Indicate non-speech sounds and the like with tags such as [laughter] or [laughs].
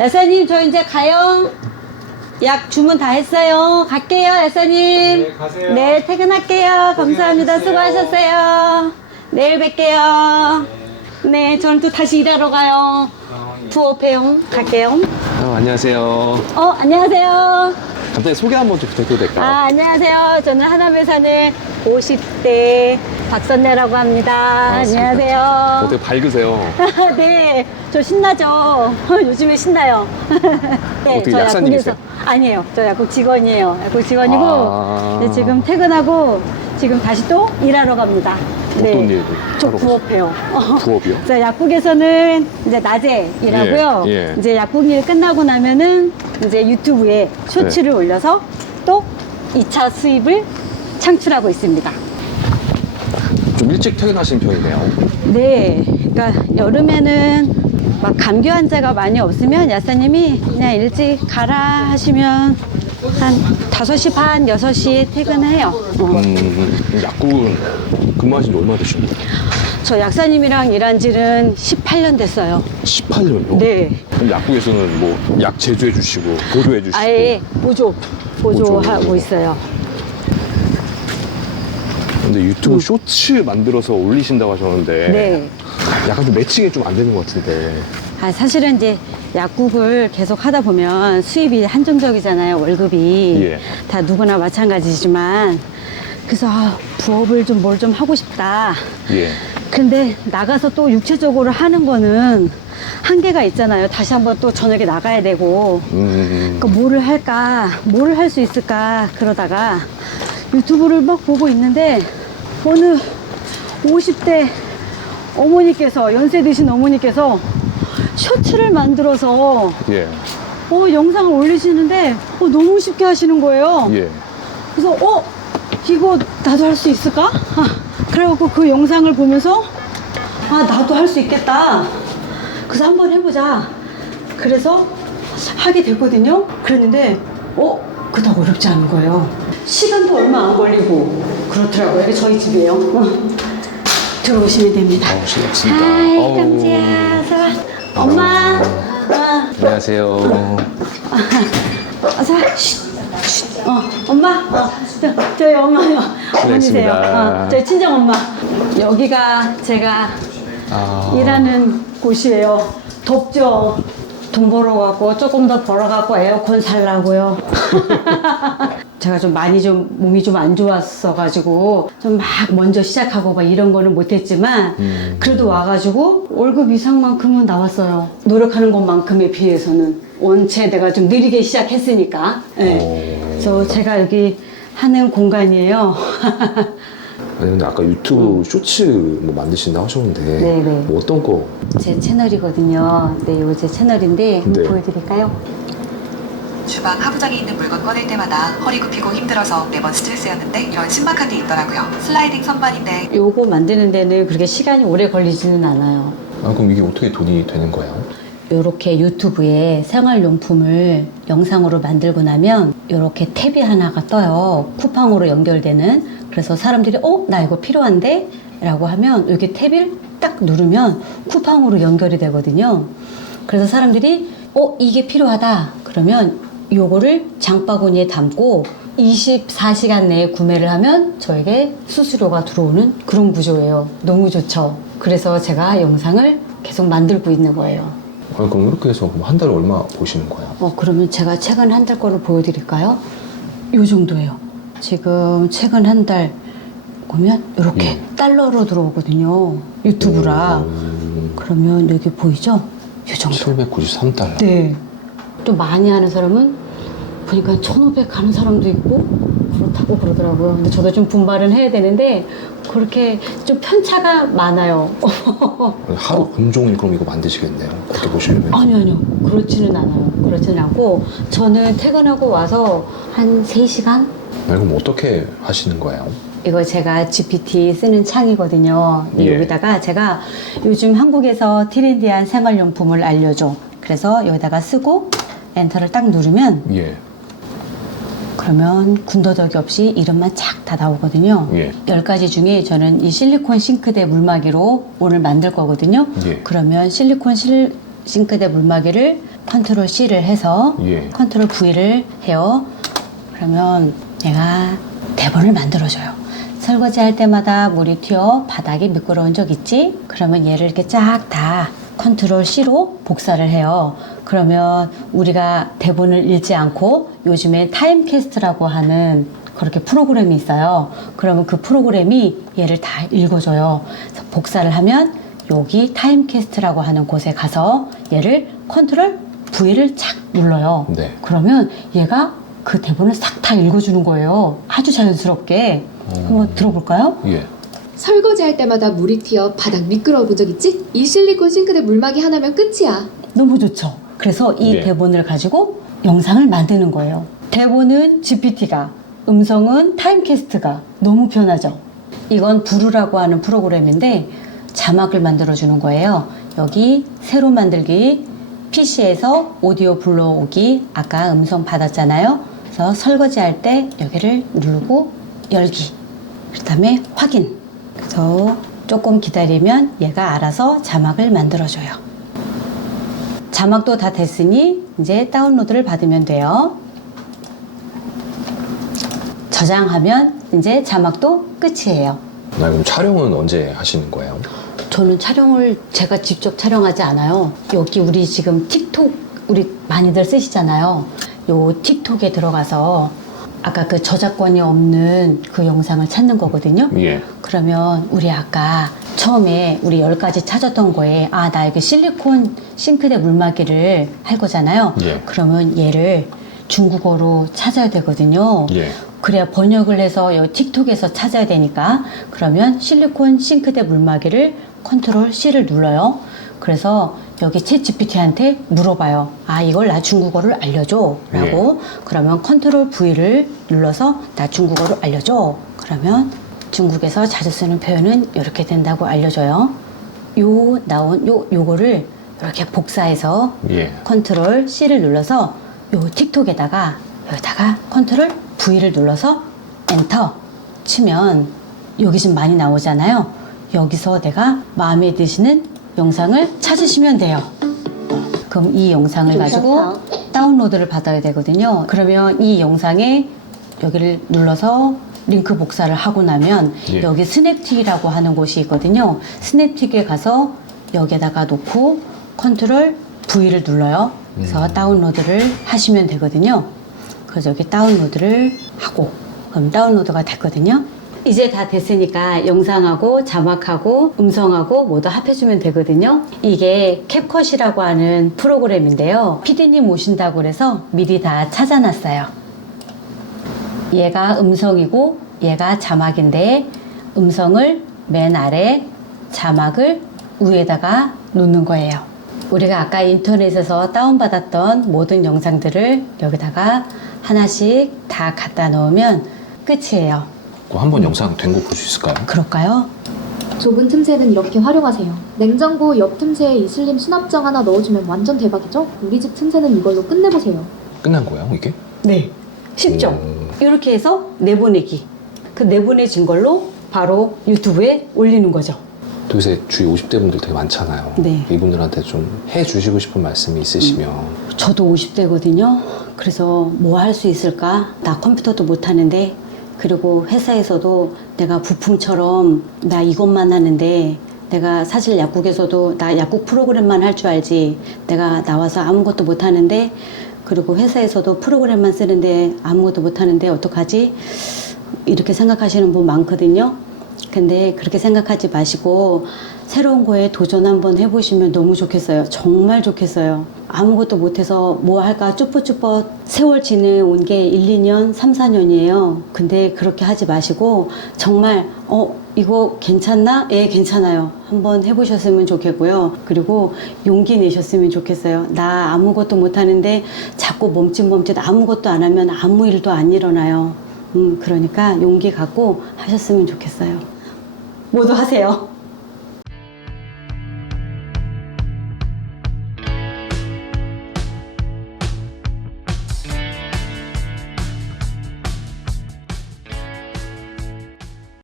여사님 저 이제 가요. 약 주문 다 했어요. 갈게요, 여사님. 네, 가세요. 네, 퇴근할게요. 감사합니다. 고생하셨어요. 수고하셨어요. 내일 뵐게요. 네, 저는 또 다시 일하러 가요. 부업해요. 갈게요. 아, 안녕하세요. 어, 안녕하세요. 갑자기 소개 한번 좀 부탁드려도 될까요? 아, 안녕하세요. 저는 하남에 사는 50대 박선내라고 합니다. 안녕하세요. 어, 되게 밝으세요. [laughs] 네, 저 신나죠. [laughs] 요즘에 신나요. [laughs] 네, 어떻게 저 약사님이세요? 아니에요. 저 약국 직원이에요. 약국 직원이고 아. 네, 지금 퇴근하고 지금 다시 또 일하러 갑니다. 네. 어떤 일을 저 하러 부업해요. 부업이요? [laughs] 저 약국에서는 이제 낮에 일하고요. 예, 예. 이제 약국 일 끝나고 나면은 이제 유튜브에 쇼츠를 네. 올려서 또 2차 수입을 창출하고 있습니다. 좀 일찍 퇴근하시는 편이네요. 네, 그러니까 여름에는 막 감기 환자가 많이 없으면 야사님이 그냥 일찍 가라 하시면 한 5시 반, 6시에 퇴근해요. 어. 음, 약국은 근무하신 지 얼마나 되셨나요? 저 약사님이랑 일한 지는 18년 됐어요. 18년요? 네. 그럼 약국에서는 뭐 약 제조해 주시고 보조해 주시고 아예 보조, 보조하고 보조. 있어요. 근데 유튜브 쇼츠 만들어서 올리신다고 하셨는데 음. 네. 약간 좀 매칭이 좀 안 되는 것 같은데 아, 사실은 이제 약국을 계속 하다 보면 수입이 한정적이잖아요, 월급이. 예. 다 누구나 마찬가지지만. 그래서 아, 부업을 좀 뭘 좀 하고 싶다. 예. 근데 나가서 또 육체적으로 하는 거는 한계가 있잖아요. 다시 한번 또 저녁에 나가야 되고. 음, 그러니까 뭐를 할까, 뭐를 할 수 있을까 그러다가 유튜브를 막 보고 있는데 어느 50대 어머니께서 연세 드신 어머니께서 쇼츠를 만들어서 예. 어, 영상을 올리시는데 어, 너무 쉽게 하시는 거예요. 예. 그래서 어 이거 나도 할 수 있을까? 아, 그래갖고 그 영상을 보면서 아 나도 할 수 있겠다. 그래서 한번 해보자. 그래서 하게 됐거든요. 그랬는데 어 그닥 어렵지 않은 거예요. 시간도 얼마 안 걸리고 그렇더라고요. 이게 저희 집이에요. 어. 들어오시면 됩니다. 어, 실례했습니다. 아이 어우. 깜지야. 자, 엄마. 아, 안녕하세요. 어, 자, 쉿, 쉿. 어, 엄마. 어, 저, 저희 엄마요. 어머니세요. 알겠습니다. 어, 저희 친정 엄마. 여기가 제가 아, 일하는 곳이에요. 덥죠. 돈 벌어갖고 조금 더 벌어갖고 에어컨 살라고요. [laughs] 제가 좀 많이 좀 몸이 좀 안 좋았어 가지고 좀 막 먼저 시작하고 막 이런 거는 못했지만 음. 그래도 와가지고 월급 이상만큼은 나왔어요. 노력하는 것만큼에 비해서는 원체 내가 좀 느리게 시작했으니까. 네. 오. 그래서 제가 여기 하는 공간이에요. [laughs] 아니 근데 아까 유튜브 쇼츠 뭐 만드신다 하셨는데 음. 네, 네. 뭐 어떤 거? 제 채널이거든요. 네, 이거 제 채널인데 한번 네. 보여드릴까요? 주방 하부장에 있는 물건 꺼낼 때마다 허리 굽히고 힘들어서 매번 스트레스였는데 이런 신박한 게 있더라고요. 슬라이딩 선반인데 요거 만드는 데는 그렇게 시간이 오래 걸리지는 않아요. 아 그럼 이게 어떻게 돈이 되는 거예요? 요렇게 유튜브에 생활용품을 영상으로 만들고 나면 요렇게 탭이 하나가 떠요. 쿠팡으로 연결되는. 그래서 사람들이 어? 나 이거 필요한데? 라고 하면 여기 탭을 딱 누르면 쿠팡으로 연결이 되거든요. 그래서 사람들이 어? 이게 필요하다. 그러면 요거를 장바구니에 담고 24시간 내에 구매를 하면 저에게 수수료가 들어오는 그런 구조예요. 너무 좋죠. 그래서 제가 영상을 계속 만들고 있는 거예요. 아 그럼 이렇게 해서 한 달에 얼마 보시는 거예요? 어, 그러면 제가 최근 한 달 거를 보여드릴까요? 요 정도예요. 지금 최근 한 달 보면 이렇게 음. 달러로 들어오거든요. 유튜브라. 음, 그러면 여기 보이죠? 요 정도. 793달러. 네. 또 많이 하는 사람은 보니까 1,500 하는 사람도 있고 그렇다고 그러더라고요. 근데 저도 좀 분발은 해야 되는데 그렇게 좀 편차가 많아요. 하루 온종일 그럼 이거 만드시겠네요. 그렇게 보시면. 아니요, 아니요. 그렇지는 않아요. 그렇지는 않고 저는 퇴근하고 와서 한 3시간? 아, 그럼 어떻게 하시는 거예요? 이거 제가 GPT 쓰는 창이거든요. 근데 예. 여기다가 제가 요즘 한국에서 트렌디한 생활용품을 알려줘. 그래서 여기다가 쓰고 엔터를 딱 누르면 예. 그러면 군더더기 없이 이름만 착 다 나오거든요. 예. 열 가지 중에 저는 이 실리콘 싱크대 물막이로 오늘 만들 거거든요. 예. 그러면 실리콘 실, 싱크대 물막이를 컨트롤 C를 해서 예. 컨트롤 V를 해요. 그러면 얘가 대본을 만들어줘요. 설거지 할 때마다 물이 튀어 바닥이 미끄러운 적 있지? 그러면 얘를 이렇게 쫙 다 컨트롤 C로 복사를 해요. 그러면 우리가 대본을 읽지 않고 요즘에 타임캐스트라고 하는 그렇게 프로그램이 있어요. 그러면 그 프로그램이 얘를 다 읽어줘요. 그래서 복사를 하면 여기 타임캐스트라고 하는 곳에 가서 얘를 컨트롤 V를 착 눌러요. 네. 그러면 얘가 그 대본을 싹 다 읽어주는 거예요. 아주 자연스럽게. 한번 들어볼까요? 예. 설거지 할 때마다 물이 튀어 바닥 미끄러워 본 적 있지? 이 실리콘 싱크대 물막이 하나면 끝이야. 너무 좋죠. 그래서 이 네. 대본을 가지고 영상을 만드는 거예요. 대본은 GPT가, 음성은 타임캐스트가 너무 편하죠. 이건 부르라고 하는 프로그램인데 자막을 만들어주는 거예요. 여기 새로 만들기, PC에서 오디오 불러오기, 아까 음성 받았잖아요. 그래서 설거지 할 때 여기를 누르고 열기. 그 다음에 확인. 그래서 조금 기다리면 얘가 알아서 자막을 만들어줘요. 자막도 다 됐으니 이제 다운로드를 받으면 돼요. 저장하면 이제 자막도 끝이에요. 나 그럼 촬영은 언제 하시는 거예요? 저는 촬영을 제가 직접 촬영하지 않아요. 여기 우리 지금 틱톡 우리 많이들 쓰시잖아요. 요 틱톡에 들어가서 아까 그 저작권이 없는 그 영상을 찾는 거거든요. 예. 그러면 우리 아까 처음에 우리 열 가지 찾았던 거에 아나 이거 실리콘 싱크대 물막이를 할 거잖아요. 예. 그러면 얘를 중국어로 찾아야 되거든요. 예. 그래야 번역을 해서 여 틱톡에서 찾아야 되니까 그러면 실리콘 싱크대 물막이를 컨트롤 C를 눌러요. 그래서 여기 챗 GPT한테 물어봐요. 아 이걸 나 중국어를 알려줘 라고 그러면 컨트롤 V를 눌러서 나 중국어를 알려줘 그러면 중국에서 자주 쓰는 표현은 이렇게 된다고 알려줘요. 요 나온 요 요거를 이렇게 복사해서 예. 컨트롤 C를 눌러서 요 틱톡에다가 여기다가 컨트롤 V를 눌러서 엔터 치면 여기 지금 많이 나오잖아요. 여기서 내가 마음에 드시는 영상을 찾으시면 돼요. 그럼 이 영상을 가지고 다운로드를 받아야 되거든요. 그러면 이 영상에 여기를 눌러서 링크 복사를 하고 나면 예. 여기 스냅틱이라고 하는 곳이 있거든요. 스냅틱에 가서 여기에다가 놓고 컨트롤 V를 눌러요. 그래서 다운로드를 하시면 되거든요. 그래서 여기 다운로드를 하고 그럼 다운로드가 됐거든요. 이제 다 됐으니까 영상하고 자막하고 음성하고 모두 합해주면 되거든요. 이게 캡컷이라고 하는 프로그램인데요. PD님 오신다고 그래서 미리 다 찾아놨어요. 얘가 음성이고 얘가 자막인데 음성을 맨 아래 자막을 위에다가 놓는 거예요. 우리가 아까 인터넷에서 다운받았던 모든 영상들을 여기다가 하나씩 다 갖다 놓으면 끝이에요. 그 한번 영상 된 거 볼 수 있을까요? 그럴까요? 좁은 틈새는 이렇게 활용하세요. 냉장고 옆 틈새에 이슬림 수납장 하나 넣어주면 완전 대박이죠? 우리 집 틈새는 이걸로 끝내보세요. 끝난 거예요, 이게? 네. 쉽죠? 음. 이렇게 해서 내보내기. 그 내보내진 걸로 바로 유튜브에 올리는 거죠. 또 요새 주위 50대 분들 되게 많잖아요. 네. 이분들한테 좀 해주시고 싶은 말씀이 있으시면 저도 50대거든요. 그래서 뭐 할 수 있을까? 나 컴퓨터도 못 하는데, 그리고 회사에서도 내가 부품처럼 나 이것만 하는데, 내가 사실 약국에서도 나 약국 프로그램만 할 줄 알지, 내가 나와서 아무것도 못 하는데, 그리고 회사에서도 프로그램만 쓰는데 아무것도 못 하는데 어떡하지? 이렇게 생각하시는 분 많거든요. 근데 그렇게 생각하지 마시고 새로운 거에 도전 한번 해보시면 너무 좋겠어요. 정말 좋겠어요. 아무것도 못해서 뭐 할까 쭈뼛쭈뼛 세월 지내온 게 1, 2년, 3, 4년이에요. 근데 그렇게 하지 마시고 정말 어 이거 괜찮나? 예, 괜찮아요. 한번 해보셨으면 좋겠고요. 그리고 용기 내셨으면 좋겠어요. 나 아무것도 못하는데 자꾸 멈칫멈칫 아무것도 안 하면 아무 일도 안 일어나요. 음, 그러니까 용기 갖고 하셨으면 좋겠어요. 모두 하세요.